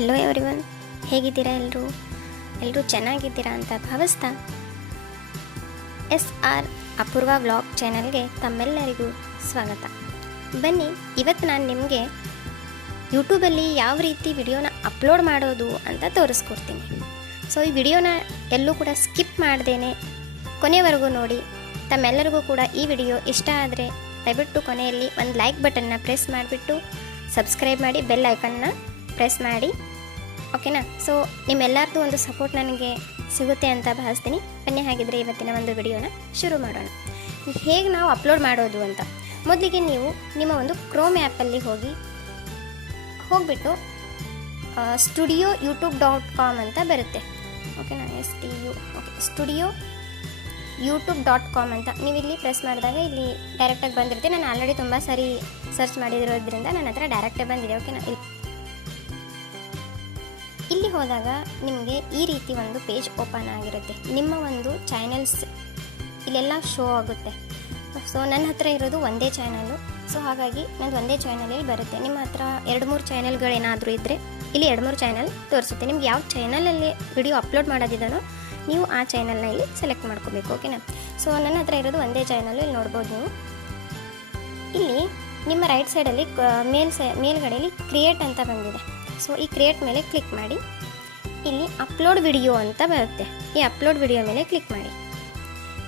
Hello everyone ಹೇಗಿದ್ದೀರಾ ಎಲ್ಲರೂ ಎಲ್ಲರೂ ಚೆನ್ನಾಗಿದ್ದೀರಾ ಅಂತ ಭಾವಿಸ್ತಾ? ಎಸ್ ಆರ್ ಅಪೂರ್ವ ವ್ಲಾಗ್ ಚಾನಲ್ಗೆ ತಮ್ಮೆಲ್ಲರಿಗೂ ಸ್ವಾಗತ. ಬನ್ನಿ, ಇವತ್ತು ನಾನು ನಿಮಗೆ ಯೂಟ್ಯೂಬಲ್ಲಿ ಯಾವ ರೀತಿ ವಿಡಿಯೋನ ಅಪ್ಲೋಡ್ ಮಾಡೋದು ಅಂತ ತೋರಿಸ್ಕೊಡ್ತೀನಿ. ಸೊ ಈ ವಿಡಿಯೋನ ಎಲ್ಲೂ ಕೂಡ ಸ್ಕಿಪ್ ಮಾಡ್ದೇನೆ ಕೊನೆವರೆಗೂ ನೋಡಿ. ತಮ್ಮೆಲ್ಲರಿಗೂ ಕೂಡ ಈ ವಿಡಿಯೋ ಇಷ್ಟ ಆದರೆ ದಯವಿಟ್ಟು ಕೊನೆಯಲ್ಲಿ ಒಂದು ಲೈಕ್ ಬಟನ್ನ ಪ್ರೆಸ್ ಮಾಡಿಬಿಟ್ಟು, ಸಬ್ಸ್ಕ್ರೈಬ್ ಮಾಡಿ, ಬೆಲ್ ಐಕನ್ನ ಪ್ರೆಸ್ ಮಾಡಿ. ಓಕೆನಾ? ಸೊ ನಿಮ್ಮೆಲ್ಲರದ್ದು ಒಂದು ಸಪೋರ್ಟ್ ನನಗೆ ಸಿಗುತ್ತೆ ಅಂತ ಭಾವಿಸ್ತೀನಿ. ಬನ್ನಿ ಹಾಗಿದ್ರೆ ಇವತ್ತಿನ ಒಂದು ವಿಡಿಯೋನ ಶುರು ಮಾಡೋಣ. ಹೇಗೆ ನಾವು ಅಪ್ಲೋಡ್ ಮಾಡೋದು ಅಂತ? ಮೊದಲಿಗೆ ನೀವು ನಿಮ್ಮ ಒಂದು ಕ್ರೋಮ್ ಆ್ಯಪಲ್ಲಿ ಹೋಗಿ ಹೋಗ್ಬಿಟ್ಟು ಸ್ಟುಡಿಯೋ ಯೂಟ್ಯೂಬ್ ಡಾಟ್ ಕಾಮ್ ಅಂತ ಬರುತ್ತೆ. ಓಕೆನಾ? S T U okay studio YouTube dot com ಅಂತ. ನೀವು ಇಲ್ಲಿ ಪ್ರೆಸ್ ಮಾಡಿದಾಗ ಇಲ್ಲಿ ಡೈರೆಕ್ಟಾಗಿ ಬಂದಿರುತ್ತೆ. ನಾನು ಆಲ್ರೆಡಿ ತುಂಬ ಸಾರಿ ಸರ್ಚ್ ಮಾಡಿದಿರೋದ್ರಿಂದ ನನ್ನ ಹತ್ರ ಡೈರೆಕ್ಟಾಗಿ ಬಂದಿದೆ. ಓಕೆನಾ? ಇಲ್ಲಿ ಇಲ್ಲಿ ಹೋದಾಗ ನಿಮಗೆ ಈ ರೀತಿ ಒಂದು ಪೇಜ್ ಓಪನ್ ಆಗಿರುತ್ತೆ. ನಿಮ್ಮ ಒಂದು ಚಾನೆಲ್ಸ್ ಇಲ್ಲೆಲ್ಲ ಶೋ ಆಗುತ್ತೆ. ಸೊ, ನನ್ನ ಹತ್ರ ಇರೋದು ಒಂದೇ ಚಾನಲು. ಸೊ, ಹಾಗಾಗಿ ನಂದು ಒಂದೇ ಚಾನಲಲ್ಲಿ ಬರುತ್ತೆ. ನಿಮ್ಮ ಹತ್ರ ಎರಡು ಮೂರು ಚಾನೆಲ್ಗಳೇನಾದರೂ ಇದ್ದರೆ ಇಲ್ಲಿ ಎರಡು ಮೂರು ಚಾನಲ್ ತೋರಿಸುತ್ತೆ. ನಿಮ್ಗೆ ಯಾವ ಚಾನಲಲ್ಲಿ ವಿಡಿಯೋ ಅಪ್ಲೋಡ್ ಮಾಡೋದಿದ್ದಾನೋ ನೀವು ಆ ಚಾನಲ್ನ ಇಲ್ಲಿ ಸೆಲೆಕ್ಟ್ ಮಾಡ್ಕೋಬೇಕು, ಓಕೆನಾ? ಸೊ, ನನ್ನ ಹತ್ರ ಇರೋದು ಒಂದೇ ಚಾನಲ್ಲು ಇಲ್ಲಿ ನೋಡ್ಬೋದು ನೀವು. ಇಲ್ಲಿ ನಿಮ್ಮ ರೈಟ್ ಸೈಡಲ್ಲಿ ಮೇಲ್ ಸೈ ಮೇಲ್ಗಡೆಯಲ್ಲಿ ಕ್ರಿಯೇಟ್ ಅಂತ ಬಂದಿದೆ. ಸೊ ಈ ಕ್ರಿಯೇಟ್ ಮೇಲೆ ಕ್ಲಿಕ್ ಮಾಡಿ. ಇಲ್ಲಿ ಅಪ್ಲೋಡ್ ವಿಡಿಯೋ ಅಂತ ಬರುತ್ತೆ. ಈ ಅಪ್ಲೋಡ್ ವಿಡಿಯೋ ಮೇಲೆ ಕ್ಲಿಕ್ ಮಾಡಿ.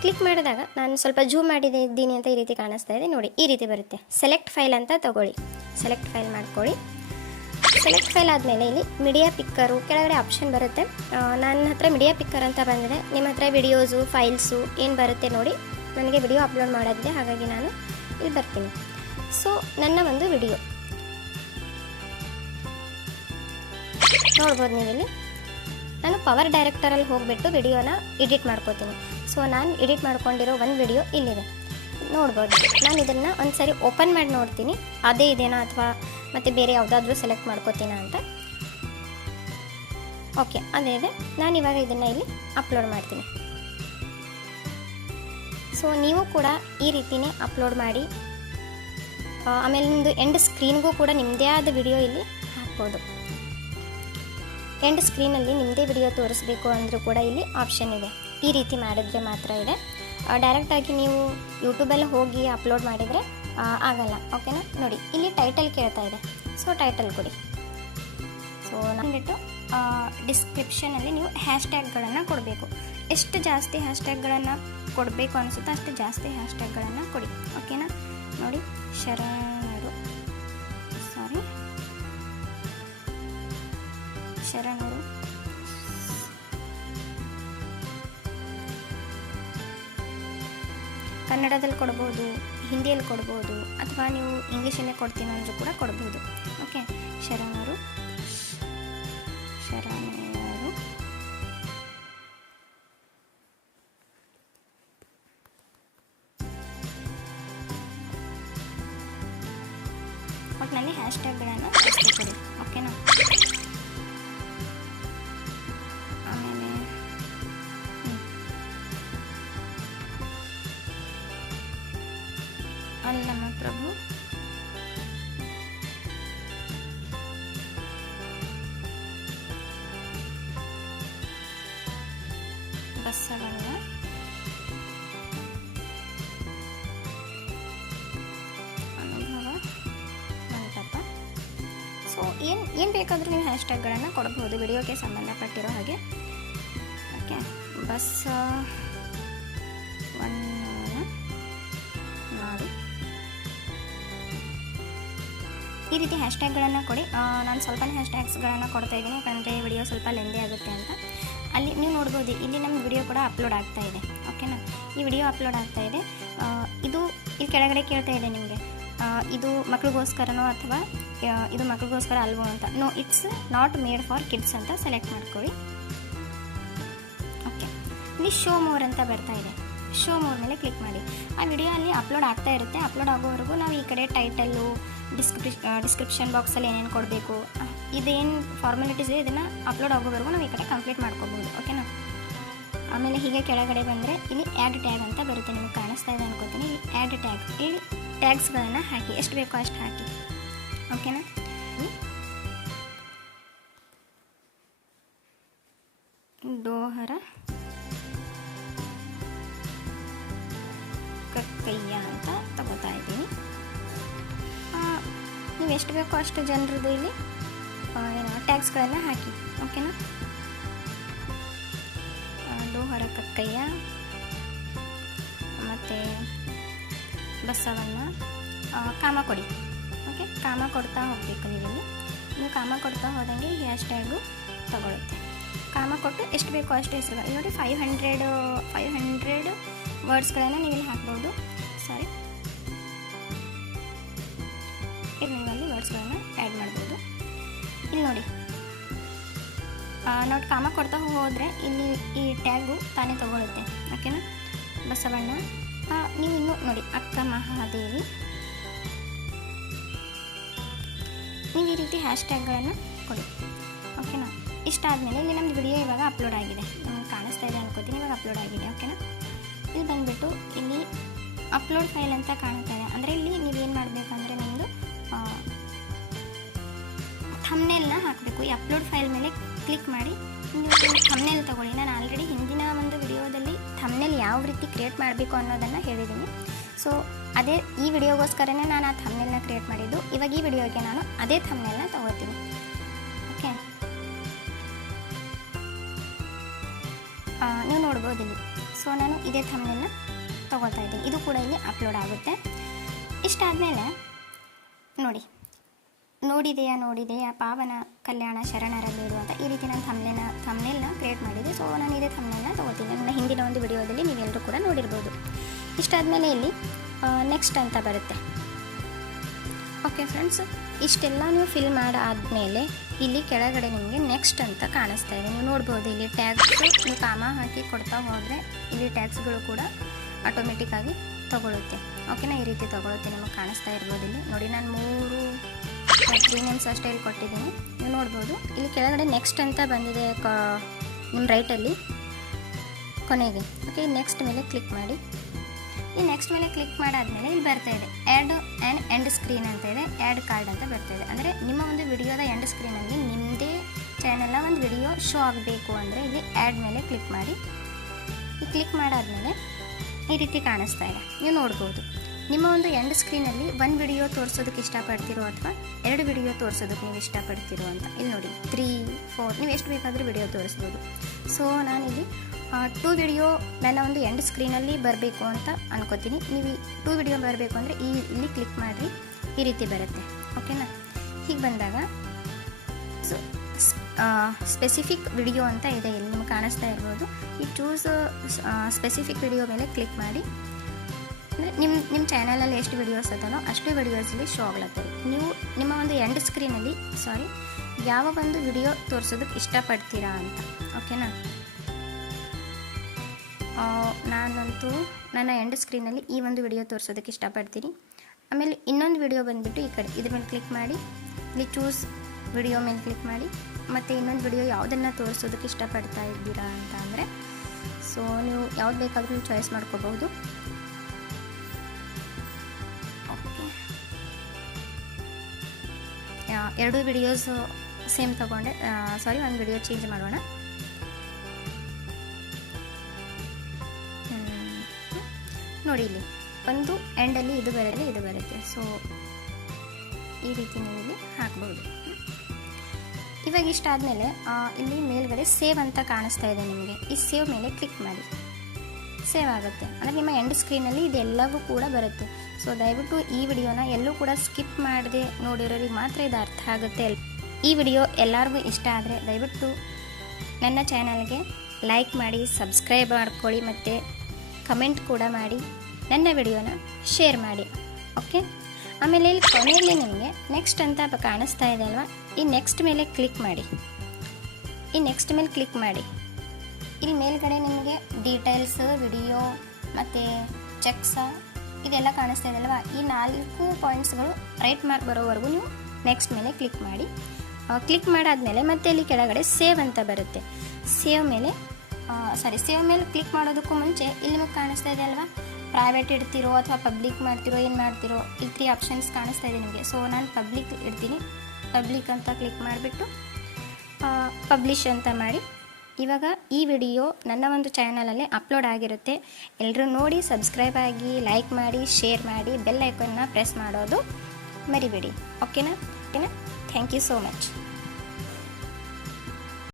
ಕ್ಲಿಕ್ ಮಾಡಿದಾಗ ನಾನು ಸ್ವಲ್ಪ ಜೂಮ್ ಮಾಡಿದ್ದೀನಿ ಅಂತ ಈ ರೀತಿ ಕಾಣಿಸ್ತಾ ಇದೆ. ನೋಡಿ, ಈ ರೀತಿ ಬರುತ್ತೆ. ಸೆಲೆಕ್ಟ್ ಫೈಲ್ ಅಂತ ತಗೊಳ್ಳಿ. ಸೆಲೆಕ್ಟ್ ಫೈಲ್ ಮಾಡ್ಕೊಳ್ಳಿ. ಸೆಲೆಕ್ಟ್ ಫೈಲ್ ಆದಮೇಲೆ ಇಲ್ಲಿ ಮೀಡಿಯಾ ಪಿಕ್ಕರು ಕೆಳಗಡೆ ಆಪ್ಷನ್ ಬರುತ್ತೆ. ನನ್ನ ಹತ್ರ ಮೀಡಿಯಾ ಪಿಕ್ಕರ್ ಅಂತ ಬಂದಿದೆ. ನಿಮ್ಮ ಹತ್ರ ವಿಡಿಯೋಸು ಫೈಲ್ಸು ಏನು ಬರುತ್ತೆ ನೋಡಿ, ನನಗೆ ವಿಡಿಯೋ ಅಪ್ಲೋಡ್ ಮಾಡೋದಿದೆ. ಹಾಗಾಗಿ ನಾನು ಇಲ್ಲಿ ಬರ್ತೀನಿ. ಸೊ ನನ್ನ ಒಂದು ವಿಡಿಯೋ ನೋಡ್ಬೋದು ನೀವಿಲ್ಲಿ. ನಾನು ಪವರ್ ಡೈರೆಕ್ಟರಲ್ಲಿ ಹೋಗಿಬಿಟ್ಟು ವಿಡಿಯೋನ ಎಡಿಟ್ ಮಾಡ್ಕೋತೀನಿ. ಸೊ ನಾನು ಎಡಿಟ್ ಮಾಡ್ಕೊಂಡಿರೋ ಒಂದು ವಿಡಿಯೋ ಇಲ್ಲಿದೆ. ನೋಡ್ಬೋದು. ನಾನು ಇದನ್ನು ಒಂದು ಸರಿ ಓಪನ್ ಮಾಡಿ ನೋಡ್ತೀನಿ. ಅದೇ ಇದೇನಾ ಅಥವಾ ಮತ್ತು ಬೇರೆ ಯಾವುದಾದ್ರೂ ಸೆಲೆಕ್ಟ್ ಮಾಡ್ಕೋತೀನ ಅಂತ. ಓಕೆ ಅದೇ ಇದೆ. ನಾನು ಇವಾಗ ಇದನ್ನು ಇಲ್ಲಿ ಅಪ್ಲೋಡ್ ಮಾಡ್ತೀನಿ. ಸೊ ನೀವು ಕೂಡ ಈ ರೀತಿಯೇ ಅಪ್ಲೋಡ್ ಮಾಡಿ. ಆಮೇಲೆ ನಿಮ್ಮದು ಎಂಡ್ ಸ್ಕ್ರೀನ್ಗೂ ಕೂಡ ನಿಮ್ಮದೇ ಆದ ವಿಡಿಯೋ ಇಲ್ಲಿ ಹಾಕ್ಬೋದು. ಎಂಡ್ ಸ್ಕ್ರೀನಲ್ಲಿ ನಿಮ್ಮದೇ ವಿಡಿಯೋ ತೋರಿಸ್ಬೇಕು ಅಂದರೂ ಕೂಡ ಇಲ್ಲಿ ಆಪ್ಷನ್ ಇದೆ. ಈ ರೀತಿ ಮಾಡಿದ್ರೆ ಮಾತ್ರ ಇದೆ. ಡೈರೆಕ್ಟಾಗಿ ನೀವು ಯೂಟ್ಯೂಬಲ್ಲಿ ಹೋಗಿ ಅಪ್ಲೋಡ್ ಮಾಡಿದರೆ ಆಗಲ್ಲ. ಓಕೆನಾ ನೋಡಿ, ಇಲ್ಲಿ ಟೈಟಲ್ ಕೇಳ್ತಾ ಇದೆ. ಸೊ ಟೈಟಲ್ ಕೊಡಿ. ಸೊ ನಂಬಿಟ್ಟು ಡಿಸ್ಕ್ರಿಪ್ಷನಲ್ಲಿ ನೀವು ಹ್ಯಾಶ್ಟ್ಯಾಗ್ಗಳನ್ನು ಕೊಡಬೇಕು. ಎಷ್ಟು ಜಾಸ್ತಿ ಹ್ಯಾಶ್ಟ್ಯಾಗ್ಗಳನ್ನು ಕೊಡಬೇಕು ಅನಿಸುತ್ತೋ ಅಷ್ಟು ಜಾಸ್ತಿ ಹ್ಯಾಶ್ಟ್ಯಾಗ್ಗಳನ್ನು ಕೊಡಿ. ಓಕೆನಾ ನೋಡಿ, ಶರಣರು. ಸಾರಿ ಶರಣರು ಕನ್ನಡದಲ್ಲಿ ಕೊಡ್ಬೋದು, ಹಿಂದಿಯಲ್ಲಿ ಕೊಡ್ಬೋದು, ಅಥವಾ ನೀವು ಇಂಗ್ಲೀಷಲ್ಲೇ ಕೊಡ್ತೀನಿ ಅಂದರೂ ಕೂಡ ಕೊಡ್ಬೋದು. ಓಕೆ ಶರಣರು ಶರಣರು ಒಟ್ಟಿನಲ್ಲಿ ಹ್ಯಾಶ್ಟ್ಯಾಗ್ಗಳನ್ನು ಟ್ಯಾಗ್ಗಳನ್ನು ಓಕೆನಾ? ಅಲ್ಲಮ್ಮ ಪ್ರಭು ಬಸವಣ್ಣ ಅನುಭವ ಮಂಟಪ ಸೊ ಏನು ಏನು ಬೇಕಾದರೂ ನೀವು ಹ್ಯಾಶ್ಟ್ಯಾಗ್ಗಳನ್ನು ಕೊಡಬಹುದು ವಿಡಿಯೋಗೆ ಸಂಬಂಧಪಟ್ಟಿರೋ ಹಾಗೆ. ಓಕೆ ಬಸ್ ಈ ರೀತಿ ಹ್ಯಾಶ್ಟ್ಯಾಗ್ಗಳನ್ನು ಕೊಡಿ. ಆ, ನಾನು ಸ್ವಲ್ಪ ಹ್ಯಾಶ್ಟ್ಯಾಗ್ಸ್ಗಳನ್ನು ಕೊಡ್ತಾ ಇದ್ದೀನಿ. ಯಾಕಂದರೆ ವಿಡಿಯೋ ಸ್ವಲ್ಪ ಲೆಂದಿ ಆಗುತ್ತೆ ಅಂತ. ಅಲ್ಲಿ ನೀವು ನೋಡ್ಬೋದು ಇಲ್ಲಿ ನಮ್ಮ ವಿಡಿಯೋ ಕೂಡ ಅಪ್ಲೋಡ್ ಆಗ್ತಾ ಇದೆ. ಓಕೆನಾ ಈ ವಿಡಿಯೋ ಅಪ್ಲೋಡ್ ಆಗ್ತಾ ಇದೆ. ಇದು ಇಲ್ಲಿ ಕೆಳಗಡೆ ಕೇಳ್ತಾ ಇದೆ ನಿಮಗೆ. ಇದು ಮಕ್ಳಿಗೋಸ್ಕರನೋ ಅಥವಾ ಇದು ಮಕ್ಳಿಗೋಸ್ಕರ ಅಲ್ವೋ ಅಂತ. No it's not made for kids ಅಂತ ಸೆಲೆಕ್ಟ್ ಮಾಡ್ಕೊಳ್ಳಿ. ಓಕೆ ಇಲ್ಲಿ ಶೋ ಮೋರ್ ಅಂತ ಬರ್ತಾ ಇದೆ. ಶೋ ಮೋರ್ ಮೇಲೆ ಕ್ಲಿಕ್ ಮಾಡಿ. ಆ ವಿಡಿಯೋ ಅಲ್ಲಿ ಅಪ್ಲೋಡ್ ಆಗ್ತಾ ಇರುತ್ತೆ. ಅಪ್ಲೋಡ್ ಆಗೋವರೆಗೂ ನಾವು ಈ ಕಡೆ ಟೈಟಲ್ಲು ಡಿಸ್ಕ್ರಿಪ್ ಡಿಸ್ಕ್ರಿಪ್ಷನ್ ಬಾಕ್ಸಲ್ಲಿ ಏನೇನು ಕೊಡಬೇಕು ಇದೇನು ಫಾರ್ಮಾಲಿಟೀಸ್ ಇದೆ, ಇದನ್ನು ಅಪ್ಲೋಡ್ ಆಗೋವರೆಗೂ ನಾವು ಈ ಕಡೆ ಕಂಪ್ಲೀಟ್ ಮಾಡ್ಕೋಬೋದು ಓಕೆನಾ ಆಮೇಲೆ ಹೀಗೆ ಕೆಳಗಡೆ ಬಂದರೆ ಇಲ್ಲಿ ಆ್ಯಡ್ ಟ್ಯಾಗ್ ಅಂತ ಬರುತ್ತೆ, ನಿಮಗೆ ಕಾಣಿಸ್ತಾ ಇದೆ ಅನ್ಕೋತೀನಿ. ಆ್ಯಡ್ ಟ್ಯಾಗ್ ಇಲ್ಲಿ ಟ್ಯಾಗ್ಸ್ಗಳನ್ನು ಹಾಕಿ, ಎಷ್ಟು ಬೇಕೋ ಅಷ್ಟು ಹಾಕಿ ಓಕೆನಾ ಡೋಹರ ಕಕ್ಕಯ್ಯ ಅಂತ ಎಷ್ಟು ಬೇಕೋ ಅಷ್ಟು ಜನರದ್ದು ಇಲ್ಲಿ ಏನು ಟ್ಯಾಕ್ಸ್ಗಳೆಲ್ಲ ಹಾಕಿ ಓಕೆನಾ? ಆ, ಡೋಹರ ಕಕ್ಕಯ್ಯ ಮತ್ತು ಬಸವಣ್ಣ ಕಾಮ ಕೊಡಿ ಓಕೆ? ಕಾಮ ಕೊಡ್ತಾ ಹೋಗಬೇಕು ನೀವಿಲ್ಲಿ. ನೀವು ಕಾಮ ಕೊಡ್ತಾ ಹೋದಂಗೆ ಹ್ಯಾಶ್ ಟ್ಯಾಗು ತಗೊಳುತ್ತೆ. ಕಾಮ ಕೊಟ್ಟು ಎಷ್ಟು ಬೇಕೋ ಅಷ್ಟು ಹೆಸರು. ನೋಡಿ ಫೈವ್ ಹಂಡ್ರೆಡು ಫೈವ್ ಹಂಡ್ರೆಡ್ ವರ್ಡ್ಸ್ಗಳನ್ನು ನೀವಿಲ್ಲಿ ಹಾಕ್ಬೋದು. ನಾವು ಕಾಮ ಕೊಡ್ತಾ ಹೋದರೆ ಇಲ್ಲಿ ಈ ಟ್ಯಾಗು ತಾನೇ ತಗೊಳುತ್ತೆ ಓಕೆನಾ ಬಸವಣ್ಣ ನೀವು ಇನ್ನು ನೋಡಿ, ಅಕ್ಕ ಮಹಾದೇವಿ. ನೀವು ಈ ರೀತಿ ಹ್ಯಾಶ್ ಟ್ಯಾಗ್ಗಳನ್ನು ಕೊಡಿ ಓಕೆನಾ ಇಷ್ಟ ಆದಮೇಲೆ ಇಲ್ಲಿ ನಮ್ಮದು ವಿಡಿಯೋ ಇವಾಗ ಅಪ್ಲೋಡ್ ಆಗಿದೆ. ಕಾಣಿಸ್ತಾ ಇದೆ ಅನ್ಕೋತೀನಿ, ಇವಾಗ ಅಪ್ಲೋಡ್ ಆಗಿದೆ ಓಕೆನಾ ಇಲ್ಲಿ ಬಂದುಬಿಟ್ಟು ಇಲ್ಲಿ ಅಪ್ಲೋಡ್ ಫೈಲ್ ಅಂತ ಕಾಣ್ತಾ ಇದೆ. ಅಂದರೆ ಇಲ್ಲಿ ನೀವೇನು ಮಾಡಬೇಕಂದ್ರೆ ನಿಮ್ಮದು ಥಮ್ನೇಲ್ನ ಹಾಕಬೇಕು ಈ ಅಪ್ಲೋಡ್ ಫೈಲ್ ಮೇಲೆ ಕ್ಲಿಕ್ ಮಾಡಿ. ನೀವು ಥಮ್ನೇಲ್ ತಗೊಳ್ಳಿ. ನಾನು ಆಲ್ರೆಡಿ ಹಿಂದಿನ ಒಂದು ವಿಡಿಯೋದಲ್ಲಿ ಥಮ್ನೇಲ್ ಯಾವ ರೀತಿ ಕ್ರಿಯೇಟ್ ಮಾಡಬೇಕು ಅನ್ನೋದನ್ನು ಹೇಳಿದ್ದೀನಿ. ಸೊ ಅದೇ ಈ ವಿಡಿಯೋಗೋಸ್ಕರನೇ ನಾನು ಆ ಥಮ್ನೇಲ್ನ ಕ್ರಿಯೇಟ್ ಮಾಡಿದ್ದು. ಇವಾಗ ಈ ವಿಡಿಯೋಗೆ ನಾನು ಅದೇ ಥಮ್ನೇಲ್ನ ತೊಗೊಳ್ತೀನಿ ಓಕೆ ನೀವು ನೋಡ್ಬೋದು ಇಲ್ಲಿ. ಸೊ ನಾನು ಇದೇ ಥಮ್ನೇಲ್ನ ತೊಗೊಳ್ತಾ ಇದ್ದೀನಿ. ಇದು ಕೂಡ ಇಲ್ಲಿ ಅಪ್ಲೋಡ್ ಆಗುತ್ತೆ. ಇಷ್ಟಾದಮೇಲೆ ನೋಡಿ. ನೋಡಿದೆಯಾ ನೋಡಿದೆಯಾ? ಪಾವನ ಕಲ್ಯಾಣ ಶರಣರ ಇರುವಂಥ ಅಂತ ಈ ರೀತಿ ನಾನು ಥಮ್ನೇಲ್ನ ಥಮ್ನೇಲ್ನ ಕ್ರಿಯೇಟ್ ಮಾಡಿದೆ. ಸೊ ನಾನು ಇದೇ ಥಮ್ನೇಲ್ನ ತೊಗೋತೀನಿ ನನ್ನ ಹಿಂದಿನ ಒಂದು ವಿಡಿಯೋದಲ್ಲಿ ನೀವೆಲ್ಲರೂ ಕೂಡ ನೋಡಿರ್ಬೋದು. ಇಷ್ಟಾದಮೇಲೆ ಇಲ್ಲಿ ನೆಕ್ಸ್ಟ್ ಅಂತ ಬರುತ್ತೆ. ಓಕೆ ಫ್ರೆಂಡ್ಸ್ ಇಷ್ಟೆಲ್ಲ ನೀವು ಫಿಲ್ ಮಾಡಾದಮೇಲೆ ಇಲ್ಲಿ ಕೆಳಗಡೆ ನಿಮಗೆ ನೆಕ್ಸ್ಟ್ ಅಂತ ಕಾಣಿಸ್ತಾ ಇದೆ. ನೀವು ನೋಡ್ಬೋದು, ಇಲ್ಲಿ ಟ್ಯಾಗ್ಸ್ ನೀವು ಕಾಮ ಹಾಕಿ ಕೊಡ್ತಾ ಹೋದರೆ ಇಲ್ಲಿ ಟ್ಯಾಗ್ಸ್ಗಳು ಕೂಡ ಆಟೋಮೆಟಿಕ್ಕಾಗಿ ತೊಗೊಳುತ್ತೆ ಓಕೆನಾ ಈ ರೀತಿ ತೊಗೊಳುತ್ತೆ ನಿಮಗೆ ಕಾಣಿಸ್ತಾ ಇರ್ಬೋದು ಇಲ್ಲಿ. ನೋಡಿ, ನಾನು ಮೂರು ತ್ರೀ ಮಂತ್ಸ್ ಅಷ್ಟೇ ಇಲ್ಲಿ ಕೊಟ್ಟಿದ್ದೀನಿ. ನೀವು ನೋಡ್ಬೋದು. ಇಲ್ಲಿ ಕೆಳಗಡೆ ನೆಕ್ಸ್ಟ್ ಅಂತ ಬಂದಿದೆ ಕಾ, ನಿಮ್ಮ ರೈಟಲ್ಲಿ ಕೊನೆಗೆ. ಓಕೆ ನೆಕ್ಸ್ಟ್ ಮೇಲೆ ಕ್ಲಿಕ್ ಮಾಡಿ. ಈ ನೆಕ್ಸ್ಟ್ ಮೇಲೆ ಕ್ಲಿಕ್ ಮಾಡಾದ್ಮೇಲೆ ಇಲ್ಲಿ ಬರ್ತಾ ಇದೆ. ಆ್ಯಡ್ ಆ್ಯಂಡ್ ಎಂಡ್ ಸ್ಕ್ರೀನ್ ಅಂತ ಇದೆ. ಆ್ಯಡ್ ಕಾರ್ಡ್ ಅಂತ ಬರ್ತಾ ಇದೆ. ಅಂದರೆ ನಿಮ್ಮ ಒಂದು ವಿಡಿಯೋದ ಎಂಡ್ ಸ್ಕ್ರೀನಲ್ಲಿ ನಿಮ್ಮದೇ ಚಾನಲ್ನ ಒಂದು ವಿಡಿಯೋ ಶೋ ಆಗಬೇಕು ಅಂದರೆ ಇಲ್ಲಿ ಆ್ಯಡ್ ಮೇಲೆ ಕ್ಲಿಕ್ ಮಾಡಿ. ಈ ಕ್ಲಿಕ್ ಮಾಡಾದ್ಮೇಲೆ ಈ ರೀತಿ ಕಾಣಿಸ್ತಾ ಇದೆ. ನೀವು ನೋಡ್ಬೋದು. ನಿಮ್ಮ ಒಂದು ಎಂಡ್ ಸ್ಕ್ರೀನಲ್ಲಿ ಒಂದು ವಿಡಿಯೋ ತೋರಿಸೋದಕ್ಕೆ ಇಷ್ಟಪಡ್ತಿರೋ ಅಥವಾ ಎರಡು ವಿಡಿಯೋ ತೋರಿಸೋದಕ್ಕೆ ನೀವು ಇಷ್ಟಪಡ್ತಿರೋ ಅಂತ, ಇಲ್ಲಿ ನೋಡಿ. ತ್ರೀ, ಫೋರ್, ನೀವು ಎಷ್ಟು ಬೇಕಾದರೂ ವಿಡಿಯೋ ತೋರಿಸ್ಬೋದು. ಸೊ ನಾನಿಲ್ಲಿ ಟೂ ವಿಡಿಯೋ ನನ್ನ ಒಂದು ಎಂಡ್ ಸ್ಕ್ರೀನಲ್ಲಿ ಬರಬೇಕು ಅಂತ ಅನ್ಕೋತೀನಿ. ನೀವು ಟೂ ವಿಡಿಯೋ ಬರಬೇಕು ಅಂದರೆ ಈ, ಇಲ್ಲಿ ಕ್ಲಿಕ್ ಮಾಡಿರಿ, ಈ ರೀತಿ ಬರುತ್ತೆ. ಓಕೆನಾ? ಹೀಗೆ ಬಂದಾಗ, ಸೊ ಸ್ಪೆಸಿಫಿಕ್ ವಿಡಿಯೋ ಅಂತ ಇದೆ, ಇಲ್ಲಿ ನಿಮ್ಗೆ ಕಾಣಿಸ್ತಾ ಇರ್ಬೋದು. ಈ ಚೂಸ್ ಸ್ಪೆಸಿಫಿಕ್ ವಿಡಿಯೋ ಮೇಲೆ ಕ್ಲಿಕ್ ಮಾಡಿ. ಅಂದರೆ ನಿಮ್ಮ ನಿಮ್ಮ ಚಾನಲಲ್ಲಿ ಎಷ್ಟು ವಿಡಿಯೋಸ್ ಅದನೋ ಅಷ್ಟು ವಿಡಿಯೋಸಲ್ಲಿ ಶೋ ಆಗ್ಲತ್ತವೆ ನೀವು ನಿಮ್ಮ ಒಂದು ಎಂಡ್ ಸ್ಕ್ರೀನಲ್ಲಿ ಸಾರಿ ಯಾವ ಒಂದು ವಿಡಿಯೋ ತೋರಿಸೋದಕ್ಕೆ ಇಷ್ಟಪಡ್ತೀರಾ ಅಂತ ಓಕೆನಾ ನಾನಂತೂ ನನ್ನ ಎಂಡ್ ಸ್ಕ್ರೀನಲ್ಲಿ ಈ ಒಂದು ವಿಡಿಯೋ ತೋರಿಸೋದಕ್ಕೆ ಇಷ್ಟಪಡ್ತೀನಿ. ಆಮೇಲೆ ಇನ್ನೊಂದು ವಿಡಿಯೋ ಬಂದುಬಿಟ್ಟು ಈ ಕಡೆ, ಇದ್ರ ಮೇಲೆ ಕ್ಲಿಕ್ ಮಾಡಿ, ಇಲ್ಲಿ ಚೂಸ್ ವಿಡಿಯೋ ಮೇಲೆ ಕ್ಲಿಕ್ ಮಾಡಿ, ಮತ್ತು ಇನ್ನೊಂದು ವಿಡಿಯೋ ಯಾವುದನ್ನು ತೋರಿಸೋದಕ್ಕೆ ಇಷ್ಟಪಡ್ತಾ ಇದ್ದೀರಾ ಅಂತ ಅಂದರೆ ಸೊ ನೀವು ಯಾವ್ದು ಬೇಕಾದರೂ ಚಾಯ್ಸ್ ಮಾಡ್ಕೋಬಹುದು. ಎರಡು ವಿಡಿಯೋಸ್ ಸೇಮ್ ತಗೊಂಡೆ. ಸಾರಿ ಒಂದು ವಿಡಿಯೋ ಚೇಂಜ್ ಮಾಡೋಣ. ನೋಡಿ ಇಲ್ಲಿ. ಒಂದು ಎಂಡಲ್ಲಿ ಇದು ಬರುತ್ತೆ ಇದು ಬರುತ್ತೆ. ಸೊ ಈ ರೀತಿ ನೀವು ಇಲ್ಲಿ ಹಾಕ್ಬೋದು. ಇವಾಗ ಇಷ್ಟ ಆದಮೇಲೆ ಇಲ್ಲಿ ಮೇಲ್ಗಡೆ ಸೇವ್ ಅಂತ ಕಾಣಿಸ್ತಾ ಇದೆ ನಿಮಗೆ. ಈ ಸೇವ್ ಮೇಲೆ ಕ್ಲಿಕ್ ಮಾಡಿ. ಸೇವ್ ಆಗುತ್ತೆ. ಅಂದರೆ ನಿಮ್ಮ ಎಂಡ್ ಸ್ಕ್ರೀನಲ್ಲಿ ಇದೆಲ್ಲವೂ ಕೂಡ ಬರುತ್ತೆ. ಸೊ ದಯವಿಟ್ಟು ಈ ವಿಡಿಯೋನ ಎಲ್ಲೂ ಕೂಡ ಸ್ಕಿಪ್ ಮಾಡದೆ ನೋಡಿರೋರಿಗೆ ಮಾತ್ರ ಇದು ಅರ್ಥ ಆಗುತ್ತೆ. ಈ ವಿಡಿಯೋ ಎಲ್ಲರಿಗೂ ಇಷ್ಟ ಆದರೆ ದಯವಿಟ್ಟು ನನ್ನ ಚಾನಲ್ಗೆ ಲೈಕ್ ಮಾಡಿ ಸಬ್ಸ್ಕ್ರೈಬ್ ಮಾಡ್ಕೊಳ್ಳಿ ಮತ್ತು ಕಮೆಂಟ್ ಕೂಡ ಮಾಡಿ, ನನ್ನ ವಿಡಿಯೋನ ಶೇರ್ ಮಾಡಿ. ಓಕೆ ಆಮೇಲೆ ಇಲ್ಲಿ ಕೊನೆಯಲ್ಲಿ ನಿಮಗೆ ನೆಕ್ಸ್ಟ್ ಅಂತ ಕಾಣಿಸ್ತಾ ಇದೆ ಅಲ್ವಾ? ಈ ನೆಕ್ಸ್ಟ್ ಮೇಲೆ ಕ್ಲಿಕ್ ಮಾಡಿ. ಈ ನೆಕ್ಸ್ಟ್ ಮೇಲೆ ಕ್ಲಿಕ್ ಮಾಡಿ. ಇಲ್ಲಿ ಮೇಲ್ಗಡೆ ನಿಮಗೆ ಡೀಟೇಲ್ಸ್ ವಿಡಿಯೋ ಮತ್ತು ಚೆಕ್ಸ ಇದೆಲ್ಲ ಕಾಣಿಸ್ತಾ ಇದೆ ಅಲ್ವಾ ಈ ನಾಲ್ಕು ಪಾಯಿಂಟ್ಸ್ಗಳು ರೈಟ್ ಮಾರ್ಕ್ ಬರೋವರೆಗೂ ನೀವು ನೆಕ್ಸ್ಟ್ ಮೇಲೆ ಕ್ಲಿಕ್ ಮಾಡಿ. ಕ್ಲಿಕ್ ಮಾಡಾದಮೇಲೆ ಮತ್ತೆ ಇಲ್ಲಿ ಕೆಳಗಡೆ ಸೇವ್ ಅಂತ ಬರುತ್ತೆ. ಸೇವ್ ಮೇಲೆ ಸಾರಿ ಸೇವ್ ಮೇಲೆ ಕ್ಲಿಕ್ ಮಾಡೋದಕ್ಕೂ ಮುಂಚೆ ಇಲ್ಲಿ ನಿಮಗೆ ಕಾಣಿಸ್ತಾ ಇದೆ ಅಲ್ವಾ? ಪ್ರೈವೇಟ್ ಇಡ್ತಿರೋ ಅಥವಾ ಪಬ್ಲಿಕ್ ಮಾಡ್ತಿರೋ, ಏನು ಮಾಡ್ತಿರೋ, ಈ ತ್ರೀ ಆಪ್ಷನ್ಸ್ ಕಾಣಿಸ್ತಾ ಇದೆ ನಿಮಗೆ. ಸೊ ನಾನು ಪಬ್ಲಿಕ್ ಇಡ್ತೀನಿ. ಪಬ್ಲಿಕ್ ಅಂತ ಕ್ಲಿಕ್ ಮಾಡಿಬಿಟ್ಟು ಪಬ್ಲಿಷ್ ಅಂತ ಮಾಡಿ. ಇವಾಗ ಈ ವಿಡಿಯೋ ನನ್ನ ಒಂದು ಚಾನಲಲ್ಲೇ ಅಪ್ಲೋಡ್ ಆಗಿರುತ್ತೆ. ಎಲ್ಲರೂ ನೋಡಿ, ಸಬ್ಸ್ಕ್ರೈಬ್ ಆಗಿ, ಲೈಕ್ ಮಾಡಿ, ಶೇರ್ ಮಾಡಿ, ಬೆಲ್ ಐಕನ್ನ ಪ್ರೆಸ್ ಮಾಡೋದು ಮರಿಬೇಡಿ. ಓಕೆನಾ? ಓಕೆನಾ? Thank you so much.